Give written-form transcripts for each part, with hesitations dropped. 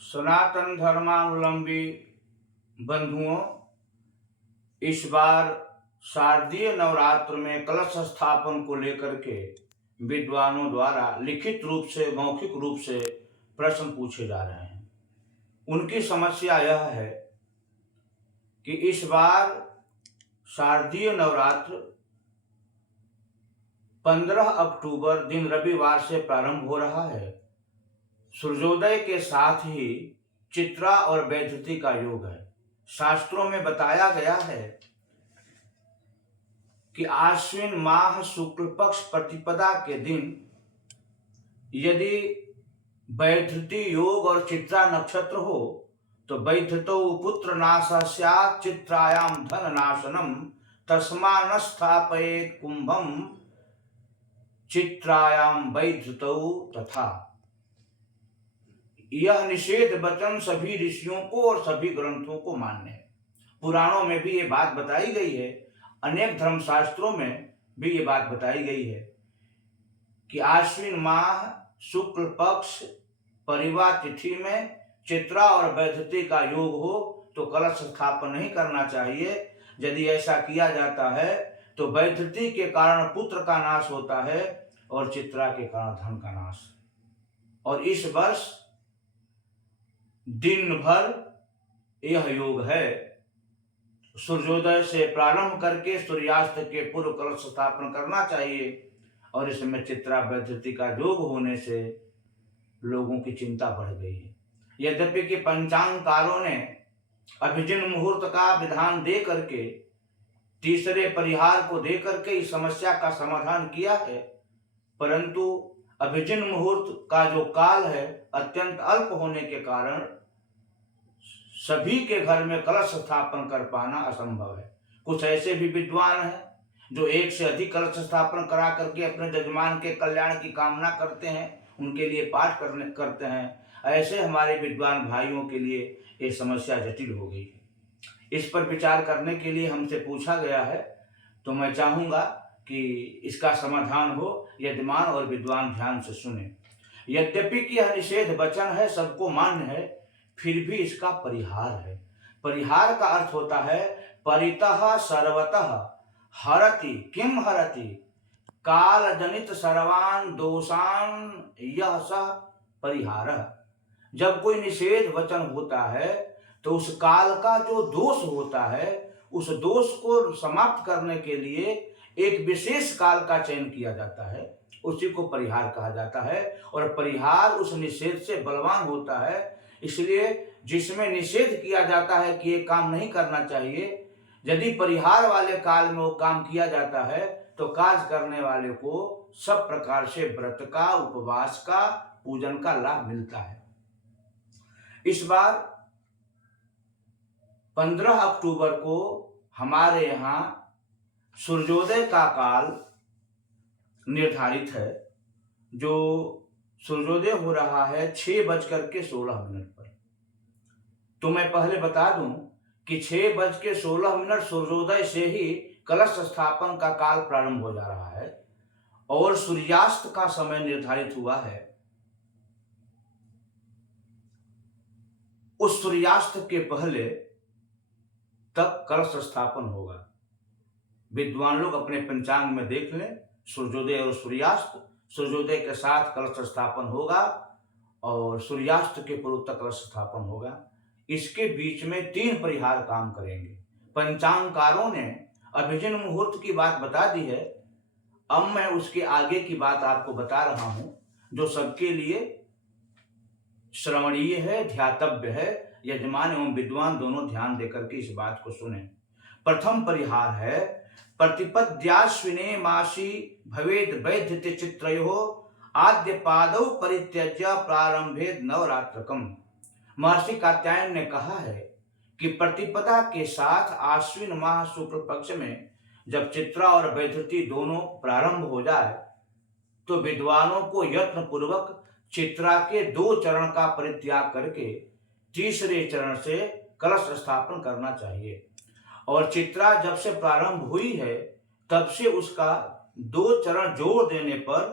सनातन धर्मावलंबी बंधुओं, इस बार शारदीय नवरात्र में कलश स्थापन को लेकर के विद्वानों द्वारा लिखित रूप से, मौखिक रूप से प्रश्न पूछे जा रहे हैं। उनकी समस्या यह है कि इस बार शारदीय नवरात्र 15 अक्टूबर दिन रविवार से प्रारंभ हो रहा है। सूर्योदय के साथ ही चित्रा और वैधृति का योग है। शास्त्रों में बताया गया है कि आश्विन माह शुक्ल पक्ष प्रतिपदा के दिन यदि वैधृति योग और चित्रा नक्षत्र हो तो वैधृतौ पुत्र नाशः स्यात् चित्रायां धन नाशनम तस्मा न स्थापयेत् कुंभम चित्रायां वैधृतौ तथा। यह निषेध वचन सभी ऋषियों को और सभी ग्रंथों को मान्य है। पुराणों में भी ये बात बताई गई है, अनेक धर्मशास्त्रों में भी ये बात बताई गई है कि आश्विन माह शुक्ल पक्ष परिवा तिथि में चित्रा और वैधृति का योग हो तो कलश स्थापन नहीं करना चाहिए। यदि ऐसा किया जाता है तो वैधृति के कारण पुत्र का नाश होता है और चित्रा के कारण धन का नाश। और इस वर्ष दिन भर यह योग है। सूर्योदय से प्रारंभ करके सूर्यास्त के पूर्व कलश स्थापन करना चाहिए और इसमें चित्रा वैधृति का योग होने से लोगों की चिंता बढ़ गई है। यद्यपि कि पंचांगकारों ने अभिजिन मुहूर्त का विधान दे करके, तीसरे परिहार को दे करके इस समस्या का समाधान किया है, परंतु अभिजिन मुहूर्त का जो काल है अत्यंत अल्प होने के कारण सभी के घर में कलश स्थापन कर पाना असंभव है। कुछ ऐसे भी विद्वान हैं जो एक से अधिक कलश स्थापन करा करके अपने यजमान के कल्याण की कामना करते हैं, उनके लिए पाठ करते हैं। ऐसे हमारे विद्वान भाइयों के लिए ये समस्या जटिल हो गई है। इस पर विचार करने के लिए हमसे पूछा गया है, तो मैं चाहूँगा कि इसका समाधान हो। यजमान और विद्वान ध्यान से सुने। यद्यपि कि यह निषेध वचन है, सबको मान्य है, फिर भी इसका परिहार है। परिहार का अर्थ होता है परितः सर्वतः हरति। किम हरति? काल जनित सर्वान दोषान यह स परिहारः। जब कोई निषेध वचन होता है तो उस काल का जो दोष होता है, उस दोष को समाप्त करने के लिए एक विशेष काल का चयन किया जाता है, उसी को परिहार कहा जाता है। और परिहार उस निषेध से बलवान होता है। इसलिए जिसमें निषेध किया जाता है कि ये काम नहीं करना चाहिए, यदि परिहार वाले काल में वो काम किया जाता है तो कार्य करने वाले को सब प्रकार से व्रत का, उपवास का, पूजन का लाभ मिलता है। इस बार 15 अक्टूबर को हमारे यहाँ सूर्योदय का काल निर्धारित है, जो सूर्योदय हो रहा है 6:16 पर। तो मैं पहले बता दूं कि 6:16 सूर्योदय से ही कलश स्थापन का काल प्रारंभ हो जा रहा है और सूर्यास्त का समय निर्धारित हुआ है। उस सूर्यास्त के पहले तक कलश स्थापन होगा। विद्वान लोग अपने पंचांग में देख लें, सूर्योदय और सूर्यास्त। सूर्योदय के साथ कलश स्थापन होगा और सूर्यास्त के पूर्व तक कलश स्थापन होगा। इसके बीच में 3 परिहार काम करेंगे। पंचांगकारों ने अभिजिन मुहूर्त की बात बता दी है, अब मैं उसके आगे की बात आपको बता रहा हूं, जो सबके लिए श्रवणीय है, ध्यातव्य है। यजमान एवं विद्वान दोनों ध्यान देकर के इस बात को सुने। प्रथम परिहार है प्रतिपद्याश्विने मासी भवेद वैधृति चित्रयोः आद्य पादौ परित्यज्य प्रारंभे नवरात्रकम। महर्षि कात्यायन ने कहा है कि प्रतिपदा के साथ आश्विन माह शुक्ल पक्ष में जब चित्रा और वैधृति दोनों प्रारंभ हो जाए तो विद्वानों को यत्न पूर्वक चित्रा के 2 चरण का परित्याग करके तीसरे चरण से कलश स्थापन करना चाहिए। और चित्रा जब से प्रारंभ हुई है तब से उसका 2 चरण जोड़ देने पर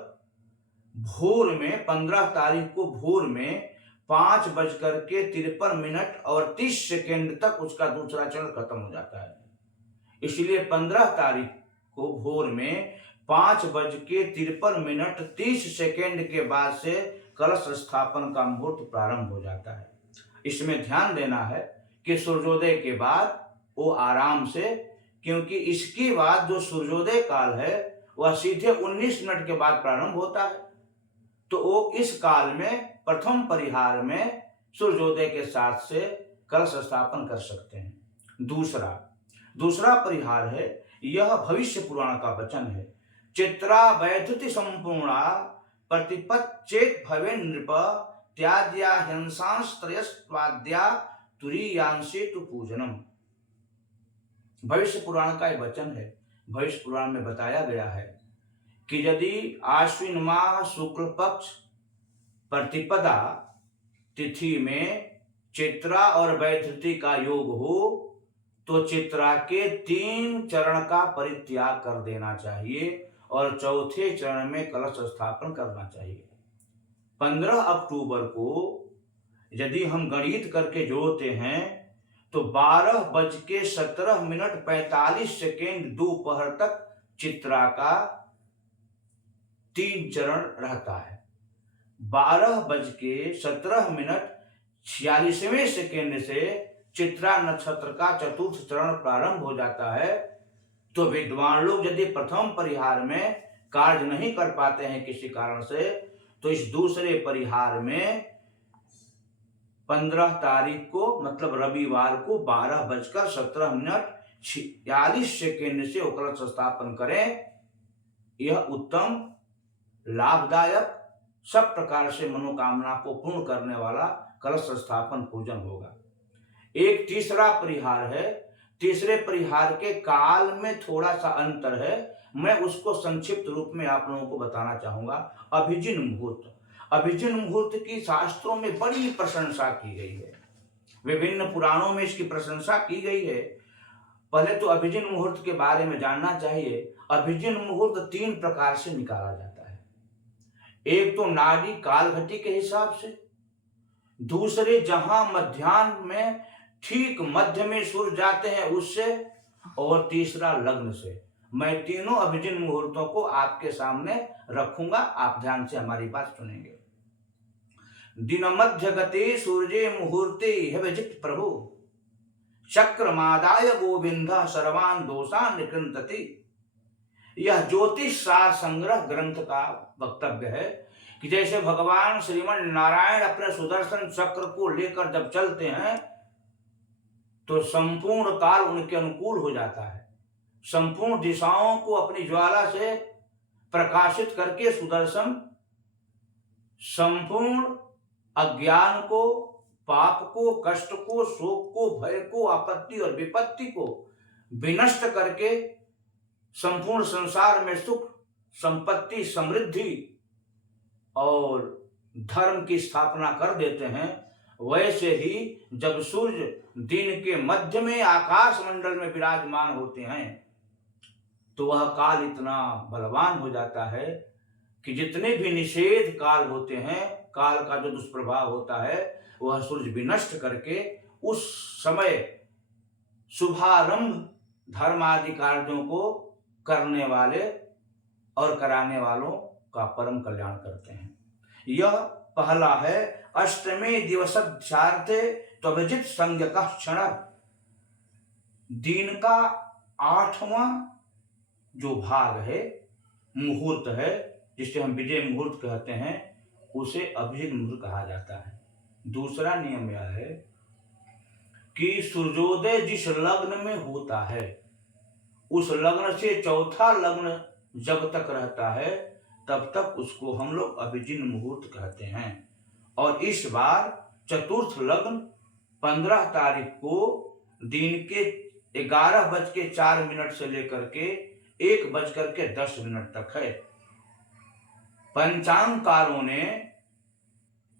भोर में 15 तारीख को भोर में 5:53 और 30 सेकेंड तक उसका दूसरा चरण खत्म हो जाता है। इसलिए 15 तारीख को भोर में 5:53 के बाद से कलश स्थापन का मुहूर्त प्रारंभ हो जाता है। इसमें ध्यान देना है कि सूर्योदय के बाद वो आराम से, क्योंकि इसके बाद जो सूर्योदय काल है वह सीधे 19 मिनट के बाद प्रारंभ होता है, तो वो इस काल में प्रथम परिहार में सूर्योदय के साथ से कलश स्थापन कर सकते हैं। दूसरा परिहार है, यह भविष्य पुराण का वचन है। चित्रा वैद्युति संपूर्णा प्रतिपत् चेत भवे नृप त्याज्या हिंसांस्त्रयस्वाद्या तुरीयांसे तु पूजनम। भविष्य पुराण का एक वचन है। भविष्य पुराण में बताया गया है कि यदि आश्विन माह शुक्ल पक्ष प्रतिपदा तिथि में चित्रा और वैधृति का योग हो तो चित्रा के 3 चरण का परित्याग कर देना चाहिए और चौथे चरण में कलश स्थापन करना चाहिए। 15 अक्टूबर को यदि हम गणित करके जोड़ते हैं तो 12:17:45 दोपहर तक चित्रा का 3 चरण रहता है। 12:17:46 से चित्रा नक्षत्र का चतुर्थ चरण प्रारंभ हो जाता है। तो विद्वान लोग यदि प्रथम परिहार में कार्य नहीं कर पाते हैं किसी कारण से, तो इस दूसरे परिहार में 15 तारीख को मतलब रविवार को 12:17:46 से कलश स्थापन करें। यह उत्तम, लाभदायक, सब प्रकार से मनोकामना को पूर्ण करने वाला कलश स्थापन पूजन होगा। एक तीसरा परिहार है। तीसरे परिहार के काल में थोड़ा सा अंतर है, मैं उसको संक्षिप्त रूप में आप लोगों को बताना चाहूंगा। अभिजिन मुहूर्त। अभिजिन मुहूर्त की शास्त्रों में बड़ी प्रशंसा की गई है, विभिन्न पुराणों में इसकी प्रशंसा की गई है। पहले तो अभिजिन मुहूर्त के बारे में जानना चाहिए। अभिजिन मुहूर्त 3 प्रकार से निकाला जाता है। एक तो नाड़ी काल घटी के हिसाब से, दूसरे जहां मध्याह्न में ठीक मध्य में सूर्य जाते हैं उससे, और तीसरा लग्न से। मैं तीनों अभिजिन मुहूर्तों को आपके सामने रखूंगा, आप ध्यान से हमारी बात सुनेंगे। दिन मध्य गते सूर्ये मुहूर्ते विजित प्रभु चक्रमादाय गोविंद सर्वान दोषान निकृंतति। यह ज्योतिष सार संग्रह ग्रंथ का वक्तव्य है कि जैसे भगवान श्रीमन नारायण अपने सुदर्शन चक्र को लेकर जब चलते हैं तो संपूर्ण काल उनके अनुकूल हो जाता है। संपूर्ण दिशाओं को अपनी ज्वाला से प्रकाशित करके सुदर्शन संपूर्ण अज्ञान को, पाप को, कष्ट को, शोक को, भय को, आपत्ति और विपत्ति को विनष्ट करके संपूर्ण संसार में सुख, संपत्ति, समृद्धि और धर्म की स्थापना कर देते हैं। वैसे ही जब सूर्य दिन के मध्य में आकाश मंडल में विराजमान होते हैं तो वह काल इतना बलवान हो जाता है कि जितने भी निषेध काल होते हैं, काल का जो दुष्प्रभाव होता है वह सूर्य विनष्ट करके उस समय शुभारंभ धर्म आदि कार्यों को करने वाले और कराने वालों का परम कल्याण करते हैं। यह पहला है अष्टमे दिवसार्थे त्वभिजित संज्ञक क्षण। दिन का 8वां जो भाग है, मुहूर्त है, जिसे हम विजय मुहूर्त कहते हैं, उसे अभिजित मुहूर्त कहा जाता है। दूसरा नियम यह है कि सूर्योदय जिस लग्न में होता है उस लग्न से चौथा लग्न जब तक रहता है तब तक उसको हम लोग अभिजिन मुहूर्त कहते हैं। और इस बार चतुर्थ लग्न 15 तारीख को दिन के 11:04 से लेकर के 1:10 तक है। पंचांगकारों ने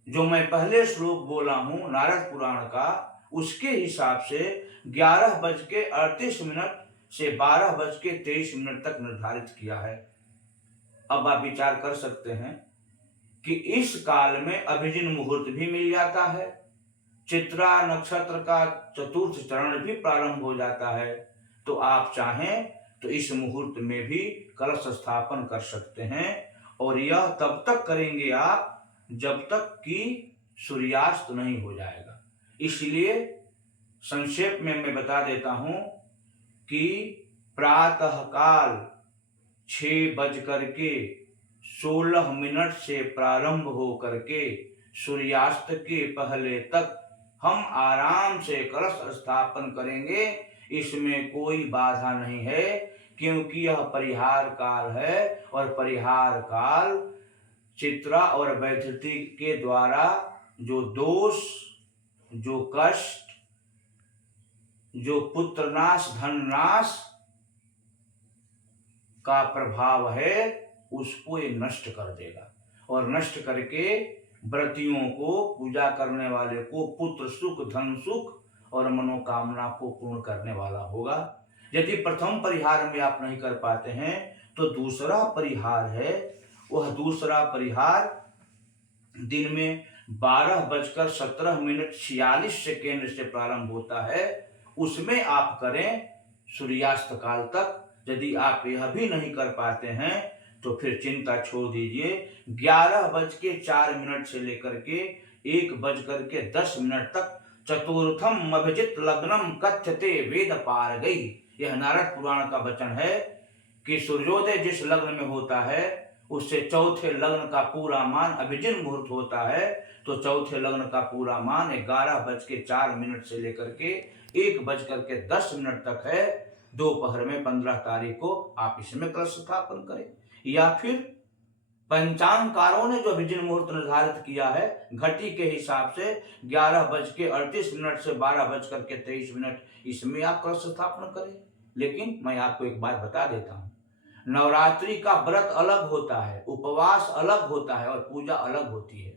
जो मैं पहले श्लोक बोला हूं नारद पुराण का, उसके हिसाब से 11:38 से 12:23 तक निर्धारित किया है। अब आप विचार कर सकते हैं कि इस काल में अभिजिन मुहूर्त भी मिल जाता है, चित्रा नक्षत्र का चतुर्थ चरण भी प्रारंभ हो जाता है। तो आप चाहें तो इस मुहूर्त में भी कलश स्थापन कर सकते हैं, और यह तब तक करेंगे आप जब तक कि सूर्यास्त नहीं हो जाएगा। इसलिए संक्षेप में मैं बता देता हूं कि प्रातः काल 6:16 से प्रारंभ हो करके सूर्यास्त के पहले तक हम आराम से कलश स्थापन करेंगे। इसमें कोई बाधा नहीं है, क्योंकि यह परिहार काल है, और परिहार काल चित्रा और वैधृति के द्वारा जो दोष, जो कष्ट, जो पुत्रनाश धननाश का प्रभाव है, उसको ये नष्ट कर देगा, और नष्ट करके व्रतियों को, पूजा करने वाले को पुत्र सुख, धन सुख और मनोकामना को पूर्ण करने वाला होगा। यदि प्रथम परिहार में आप नहीं कर पाते हैं तो दूसरा परिहार है, वह दूसरा परिहार दिन में 12:17 से प्रारंभ होता है। उसमें आप करें सूर्यास्त काल तक। यदि आप यह भी नहीं कर पाते हैं तो फिर चिंता छोड़ दीजिए। 11:04 से लेकर के 1:10 तक चतुर्थम अभिजित लग्नम कथ्यते वेद पार गई। यह नारद पुराण का वचन है कि सूर्योदय जिस लग्न में होता है उससे चौथे लग्न का पूरा मान अभिजिन मुहूर्त होता है। तो चौथे लग्न का पूरा मान 11:04 से लेकर के 1:10 तक है। दोपहर में 15 तारीख को आप इसमें कलश स्थापन करें, या फिर पंचांगकारों ने जो अभिजिन मुहूर्त निर्धारित किया है घटी के हिसाब से 11:38 से 12:23 इसमें आप कलश स्थापन करें। लेकिन मैं आपको एक बात बता देता हूं, नवरात्रि का व्रत अलग होता है, उपवास अलग होता है, और पूजा अलग होती है।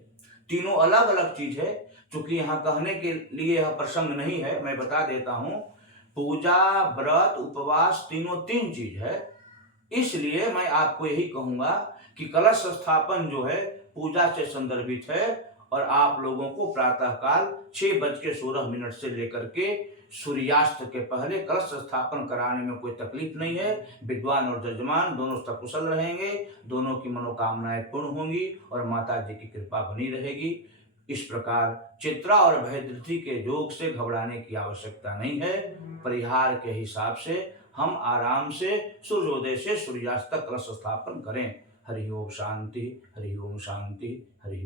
तीनों अलग अलग चीज है। चूंकि यहाँ कहने के लिए यह प्रसंग नहीं है, मैं बता देता हूं, पूजा, व्रत, उपवास तीनों तीन चीज है। इसलिए मैं आपको यही कहूंगा कि कलश स्थापन जो है पूजा से संदर्भित है, और आप लोगों को प्रातः काल 6:16 से लेकर के सूर्यास्त के पहले कलश स्थापन कराने में कोई तकलीफ नहीं है। विद्वान और जजमान दोनों सकुशल रहेंगे, दोनों की मनोकामनाएं पूर्ण होंगी और माता जी की कृपा बनी रहेगी। इस प्रकार चित्रा और भयधृति के योग से घबराने की आवश्यकता नहीं है। परिहार के हिसाब से हम आराम से सूर्योदय से सूर्यास्त तक कलश स्थापन करें। हरि ओम शांति, हरि ओम शांति, हरि ओम।